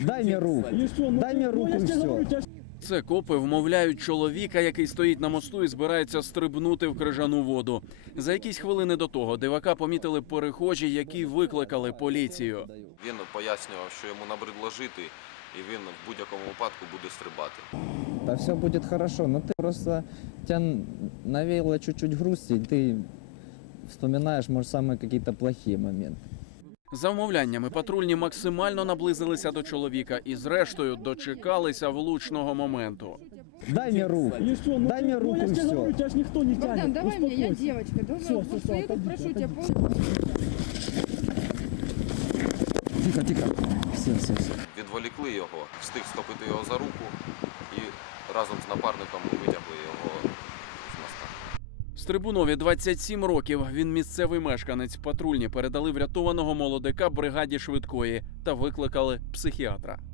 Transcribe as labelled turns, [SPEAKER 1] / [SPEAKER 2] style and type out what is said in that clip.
[SPEAKER 1] Дай мне руку. Дай мне руку и все.
[SPEAKER 2] Це копи вмовляють чоловіка, який стоїть на мосту і збирається стрибнути в крижану воду. За якісь хвилини до того дивака помітили перехожі, які викликали поліцію.
[SPEAKER 3] Він пояснював, що йому набридло жити, і він в будь-якому випадку буде стрибати.
[SPEAKER 1] Да все будет хорошо, но ты просто, тебя навеяло чуть-чуть грусти, и ты вспоминаешь, может, самые какие-то плохие моменты.
[SPEAKER 2] За вмовляннями патрульні максимально наблизилися до чоловіка і зрештою дочекалися влучного моменту.
[SPEAKER 1] Дай мне руку. Дай мне руку и все.
[SPEAKER 4] Богдан, давай мне, я девочка. Давай, я тут прошу тебя.
[SPEAKER 1] Тихо, тихо. Все.
[SPEAKER 3] Відволікли його, встиг схопити його за руку і разом з напарником витягли його з моста.
[SPEAKER 2] Стрибунові 27 років. Він місцевий мешканець. Патрульні передали врятованого молодика бригаді швидкої та викликали психіатра.